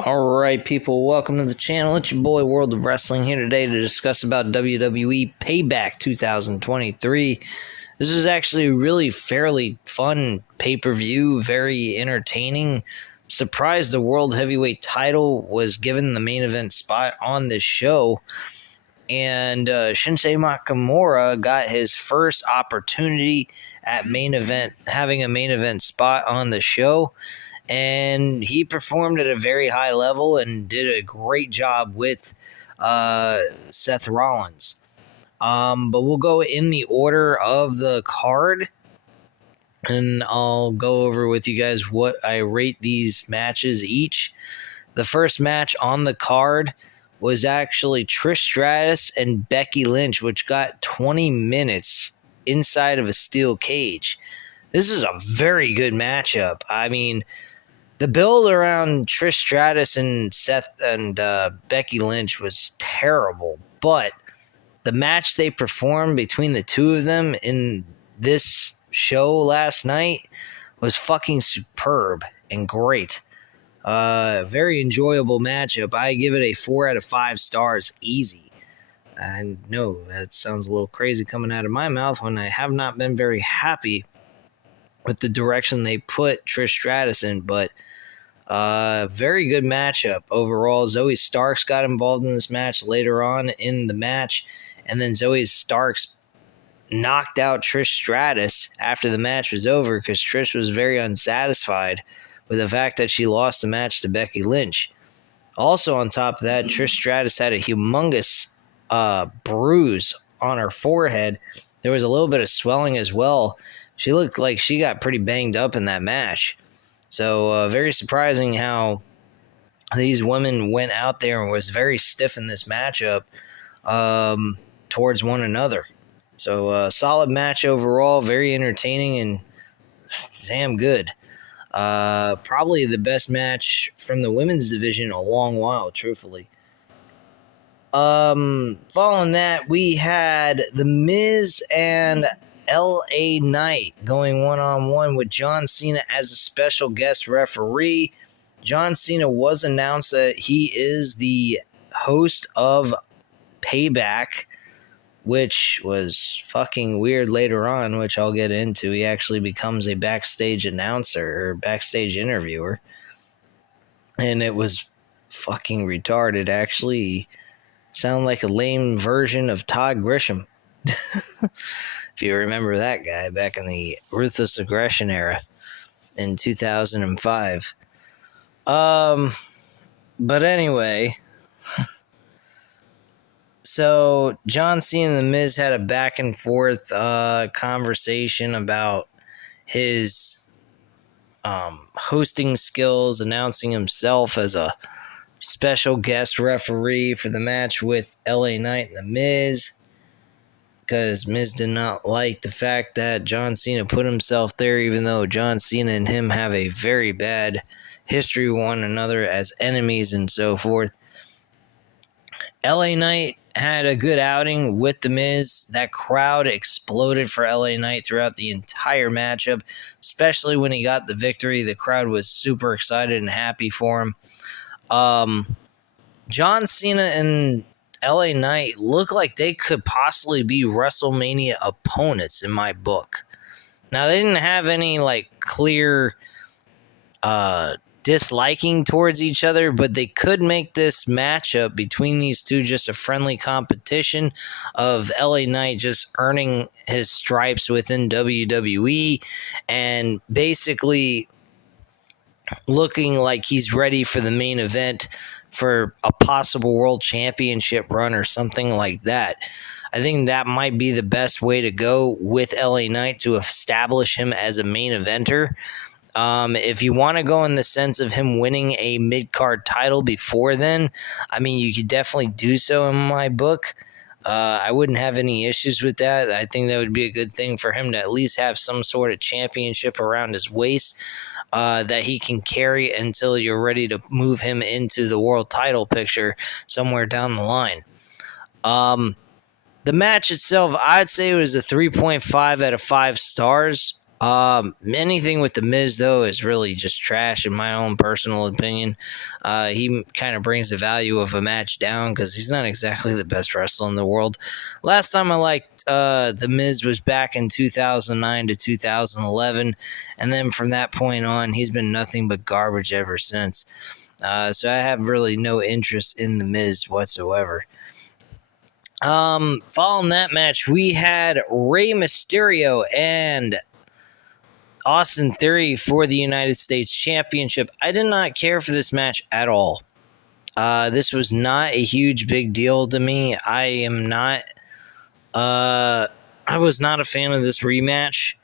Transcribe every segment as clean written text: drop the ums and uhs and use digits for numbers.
Alright, people, welcome to the channel. It's your boy World of Wrestling here today to discuss about WWE Payback 2023. This was actually a really fairly fun pay-per-view, very entertaining. Surprised the World Heavyweight title was given the main event spot on this show. And Shinsuke Nakamura got his first opportunity at having a main event spot on the show. And he performed at a very high level and did a great job with Seth Rollins. But we'll go in the order of the card, and I'll go over with you guys what I rate these matches each. The first match on the card was actually Trish Stratus and Becky Lynch, which got 20 minutes inside of a steel cage. This is a very good matchup. I mean, the build around Trish Stratus and Becky Lynch was terrible, but the match they performed between the two of them in this show last night was fucking superb and great. Very enjoyable matchup. I give it a 4 out of 5 stars, easy. I know that sounds a little crazy coming out of my mouth when I have not been very happy with the direction they put Trish Stratus in, but very good matchup overall. Zoe Starks got involved in this match later on in the match, and then Zoe Starks knocked out Trish Stratus after the match was over because Trish was very unsatisfied with the fact that she lost the match to Becky Lynch. Also on top of that, Trish Stratus had a humongous bruise on her forehead. There was a little bit of swelling as well. She looked like she got pretty banged up in that match. So very surprising how these women went out there and was very stiff in this matchup towards one another. So solid match overall, very entertaining and damn good. Probably the best match from the women's division in a long while, truthfully. Following that, we had The Miz and LA Knight going one-on-one with John Cena as a special guest referee. John Cena was announced that he is the host of Payback, which was fucking weird later on, which I'll get into. He actually becomes a backstage announcer or backstage interviewer. And it was fucking retarded, actually. Sound like a lame version of Todd Grisham. If you remember that guy back in the Ruthless Aggression era in 2005. But anyway, so John Cena and The Miz had a back and forth conversation about his hosting skills, announcing himself as a special guest referee for the match with LA Knight and The Miz, because Miz did not like the fact that John Cena put himself there, even though John Cena and him have a very bad history with one another as enemies and so forth. LA Knight had a good outing with The Miz. That crowd exploded for LA Knight throughout the entire matchup, especially when he got the victory. The crowd was super excited and happy for him. John Cena and LA Knight look like they could possibly be WrestleMania opponents in my book. Now, they didn't have any clear disliking towards each other, but they could make this matchup between these two just a friendly competition of LA Knight just earning his stripes within WWE and basically looking like he's ready for the main event for a possible world championship run or something like that. I think that might be the best way to go with LA Knight to establish him as a main eventer. If you want to go in the sense of him winning a mid-card title before then, I mean, you could definitely do so in my book. I wouldn't have any issues with that. I think that would be a good thing for him to at least have some sort of championship around his waist that he can carry until you're ready to move him into the world title picture somewhere down the line. The match itself, I'd say it was a 3.5 out of 5 stars. Anything with The Miz, though, is really just trash, in my own personal opinion. He kind of brings the value of a match down because he's not exactly the best wrestler in the world. Last time I liked The Miz was back in 2009 to 2011, and then from that point on, he's been nothing but garbage ever since. So I have really no interest in The Miz whatsoever. Following that match, we had Rey Mysterio and Austin Theory for the United States Championship. I did not care for this match at all. This was not a huge big deal to me. I was not a fan of this rematch.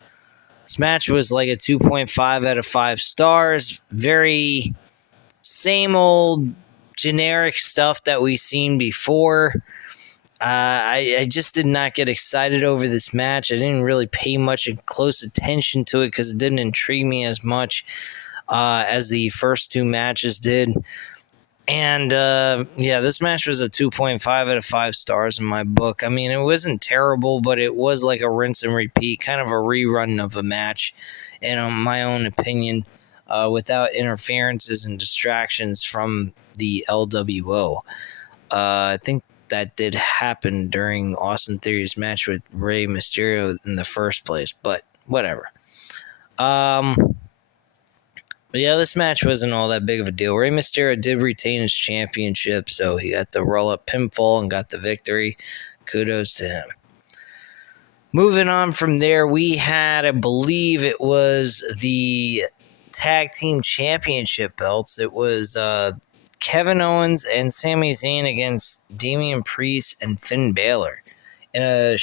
This match was like a 2.5 out of 5 stars. Very same old generic stuff that we've seen before. I just did not get excited over this match. I didn't really pay much close attention to it because it didn't intrigue me as much as the first two matches did. And this match was a 2.5 out of 5 stars in my book. I mean, it wasn't terrible, but it was like a rinse and repeat, kind of a rerun of a match, in my own opinion, without interferences and distractions from the LWO. I think that did happen during Austin Theory's match with Rey Mysterio in the first place, but whatever. But yeah, this match wasn't all that big of a deal. Rey Mysterio did retain his championship, so he got the roll-up pinfall and got the victory. Kudos to him. Moving on from there, we had, I believe it was the Tag Team Championship belts. It was Kevin Owens and Sami Zayn against Damian Priest and Finn Balor in a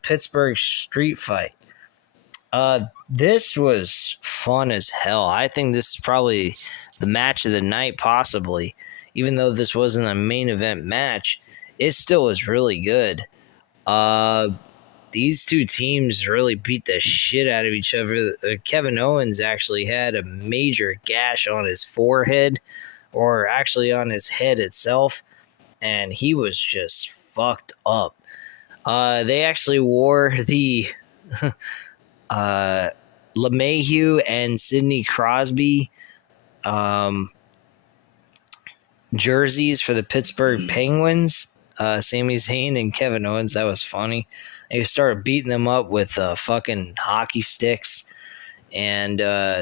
Pittsburgh street fight. This was fun as hell. I think this is probably the match of the night, possibly. Even though this wasn't a main event match, it still was really good. These two teams really beat the shit out of each other. Kevin Owens actually had a major gash on his forehead, or actually on his head itself, and he was just fucked up. They actually wore the LeMahieu and Sidney Crosby jerseys for the Pittsburgh Penguins. Sami Zayn and Kevin Owens. That was funny. They started beating them up with fucking hockey sticks. And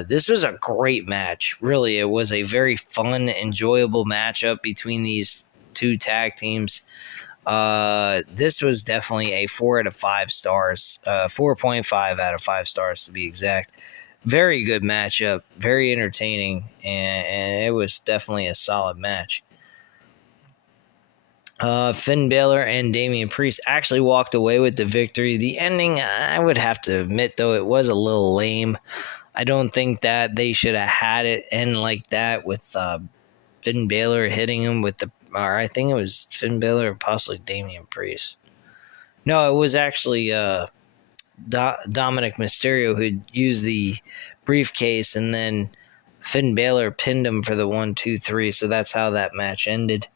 this was a great match. Really, it was a very fun, enjoyable matchup between these two tag teams. This was definitely a 4 out of 5 stars. 4.5 out of 5 stars to be exact. Very good matchup. Very entertaining. And it was definitely a solid match. Finn Balor and Damian Priest actually walked away with the victory. The ending, I would have to admit, though, it was a little lame. I don't think that they should have had it end like that with Finn Balor hitting him with or I think it was Finn Balor or possibly Damian Priest. No, it was actually Dominic Mysterio who used the briefcase, and then Finn Balor pinned him for the 1, 2, 3. So that's how that match ended.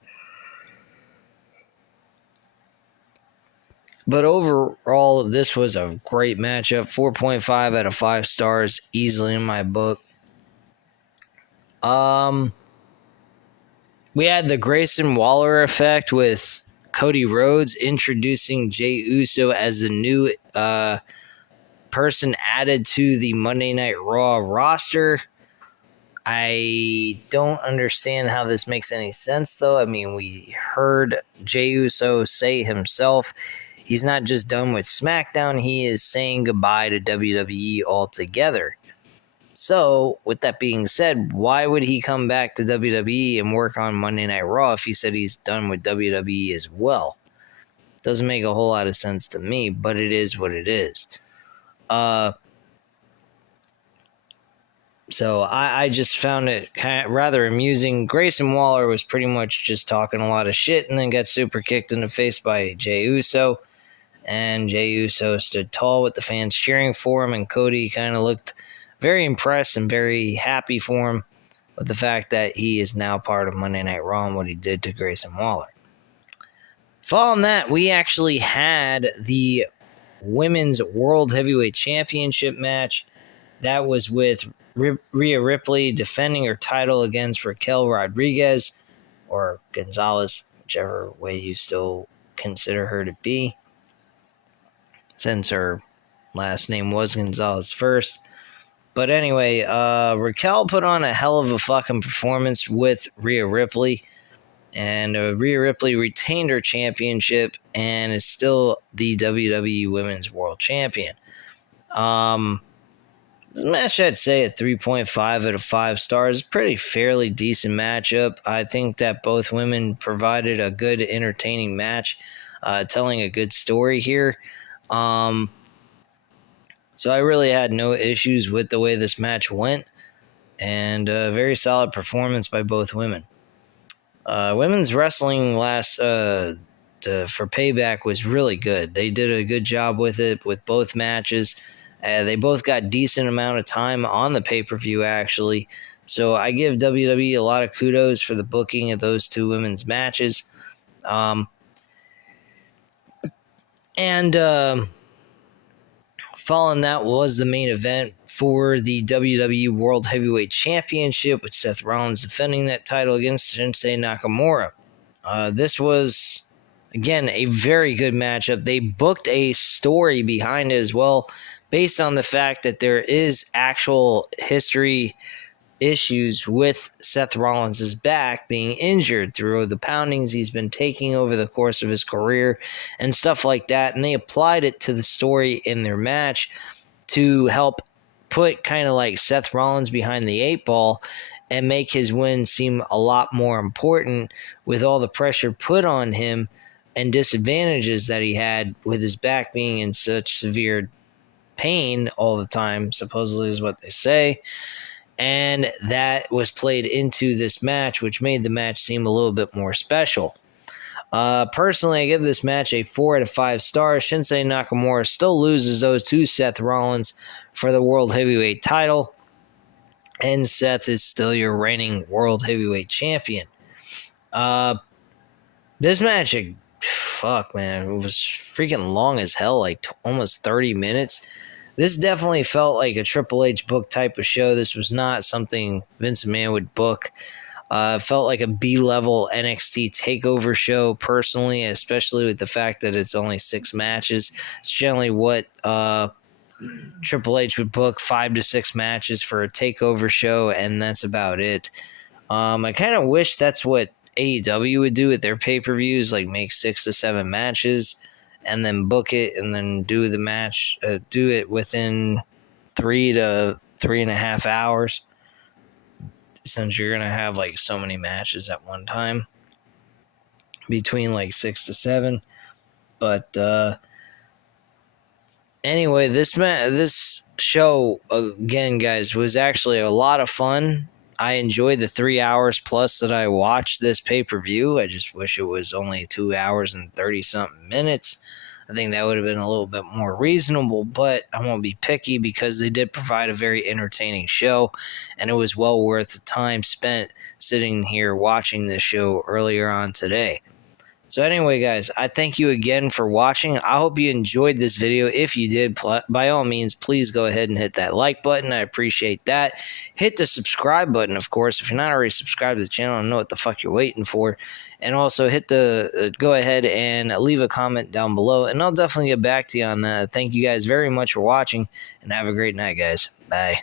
But overall, this was a great matchup. 4.5 out of 5 stars, easily in my book. We had the Grayson Waller effect with Cody Rhodes introducing Jey Uso as the new person added to the Monday Night Raw roster. I don't understand how this makes any sense, though. I mean, we heard Jey Uso say himself, he's not just done with SmackDown, he is saying goodbye to WWE altogether. So, with that being said, why would he come back to WWE and work on Monday Night Raw if he said he's done with WWE as well? Doesn't make a whole lot of sense to me, but it is what it is. So I just found it kind of rather amusing. Grayson Waller was pretty much just talking a lot of shit and then got super kicked in the face by Jey Uso. And Jey Uso stood tall with the fans cheering for him, and Cody kind of looked very impressed and very happy for him with the fact that he is now part of Monday Night Raw and what he did to Grayson Waller. Following that, we actually had the Women's World Heavyweight Championship match. That was with Rhea Ripley defending her title against Raquel Rodriguez, or Gonzalez, whichever way you still consider her to be, since her last name was Gonzalez first. But anyway, Raquel put on a hell of a fucking performance with Rhea Ripley, and Rhea Ripley retained her championship and is still the WWE Women's World Champion. This match, I'd say a 3.5 out of 5 stars. Pretty fairly decent matchup. I think that both women provided a good, entertaining match, telling a good story here. So I really had no issues with the way this match went, and a very solid performance by both women. Women's wrestling for Payback was really good. They did a good job with it with both matches. They both got decent amount of time on the pay-per-view, actually. So I give WWE a lot of kudos for the booking of those two women's matches. Following that was the main event for the WWE World Heavyweight Championship, with Seth Rollins defending that title against Shinsuke Nakamura. This was, again, a very good matchup. They booked a story behind it as well, based on the fact that there is actual history issues with Seth Rollins' back being injured through the poundings he's been taking over the course of his career and stuff like that. And they applied it to the story in their match to help put kind of like Seth Rollins behind the 8 ball and make his win seem a lot more important, with all the pressure put on him and disadvantages that he had with his back being in such severe pain all the time, supposedly is what they say. And that was played into this match, which made the match seem a little bit more special. Personally, I give this match a 4 out of 5 stars. Shinsuke Nakamura still loses those to Seth Rollins for the World Heavyweight title, and Seth is still your reigning World Heavyweight Champion. This match, fuck, man, it was freaking long as hell, like almost 30 minutes. This definitely felt like a Triple H book type of show. This was not something Vince McMahon would book. It felt like a B-level NXT takeover show, personally, especially with the fact that it's only 6 matches. It's generally what Triple H would book, 5 to 6 matches for a takeover show, and that's about it. I kind of wish that's what AEW would do with their pay-per-views, like make 6 to 7 matches and then book it and then do the match, do it within 3 to 3.5 hours, since you're going to have like so many matches at one time between like 6 to 7. But anyway, this show, again, guys, was actually a lot of fun. I enjoyed the 3 hours plus that I watched this pay-per-view. I just wish it was only 2 hours and 30-something minutes. I think that would have been a little bit more reasonable, but I won't be picky because they did provide a very entertaining show, and it was well worth the time spent sitting here watching this show earlier on today. So anyway, guys, I thank you again for watching. I hope you enjoyed this video. If you did, by all means, please go ahead and hit that like button. I appreciate that. Hit the subscribe button, of course. If you're not already subscribed to the channel, I don't know what the fuck you're waiting for. And also hit the go ahead and leave a comment down below, and I'll definitely get back to you on that. Thank you guys very much for watching, and have a great night, guys. Bye.